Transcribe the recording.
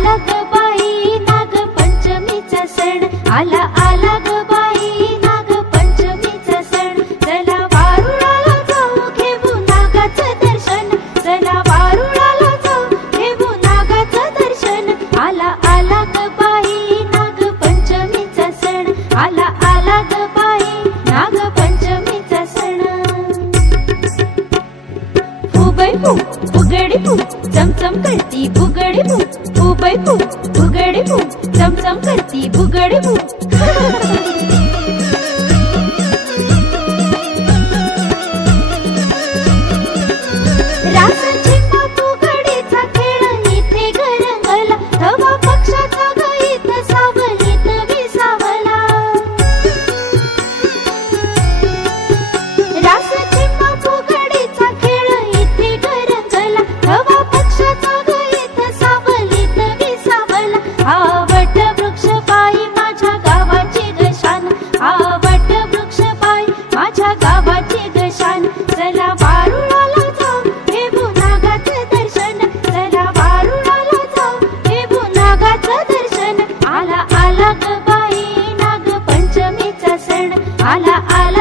आला ग बाई नाग पंचमीचा सण, आला आला ग बाई नाग पंचमीचा सण। चला वारुळाला जाऊ घेऊ नागाचं दर्शन, चला वारुळाला जाऊ घेऊ नागाचं दर्शन। आला आला ग बाई नाग पंचमीचा सण, आला आला ग बाई नाग पंचमीचा सण। फुबै फू फुगडी फू चमचम करती फुगडी फू, फुबै फू फुगडी फू चमचम करती फुगडी फू। रासाची फुगडीचा खेळ इथे गरंगला, धवा पक्षाचा गीत सावलीत विसावला। रासाची फुगडीचा खेळ इथे गरंगला, धवा पक्षाचा गीत सावलीत विसावला। हा वट वृक्ष बाई माझ्या गावाची गशान, हा वट वृक्ष बाई माझ्या गावाची गशान। चला वारुळाला जाऊ घेऊ नागाचं दर्शन, चला वारुळाला जाऊ घेऊ नागाचं दर्शन। आला आला ग बाई नाग पंचमीचा सण, आला आला